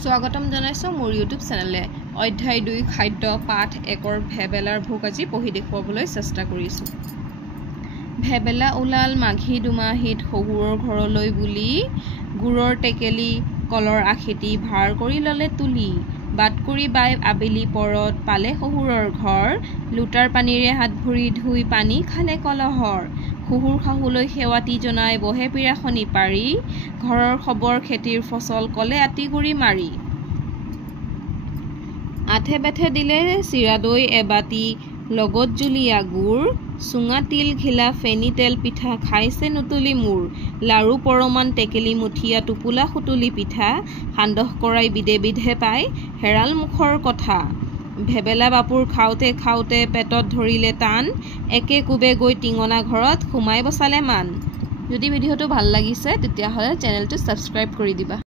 স্বাগতম জনাইছো মোৰ ইউটিউব চেনেলে অধ্যায় 2 খাদ্য পাঠ 1 ভেবেলাৰ ভোগ আজি পঢ়ি দেখুৱাবলৈ চেষ্টা কৰিছো। ভেবেলা উলাল মাঘী দুমাহিত শহুৰৰ ঘৰলৈ বুলি গুৰৰ টেকেলি কলৰ আখেতি ভাৰ কৰি ললে তুলি বাট কৰি বাই আবেলি পৰত পালে শহুৰৰ ঘৰ লুটাৰ পানীৰে হাত ভৰি ধুই পানী খালে কলহৰ শহুৰ শাহুলৈ সেৱাতি জনাই বহে পিৰাখনি পাৰি ঘৰৰ খবৰ খেতিৰ ফসল কলে আতিগুৰি মাৰি আঠে বেঠে দিলে চিৰা দৈ এবাতি লগত জুলিয়া গুৰ চুঙা তিল ঘিলা ফেনি তেল পিঠা খাইছে নুতুলি মূৰ লাৰু পৰমান টেকেলি মুঠিয়া টুপুলা খুতুলি পিঠা সান্দহ কৰাই বিধে বিধে পাই হেৰাল মুখৰ কথা ভেবেলা বাপুৰ খাওঁতে খাওঁতে পেটত ধৰিলে টান একে কুবে গৈ টিঙনা ঘৰত সোমাই বসালে মান। যদি ভিডিঅ'টো ভাল লাগিছে তেতিয়াহ'লে চেনেলটো সাবস্ক্ৰাইব কৰি দিবা।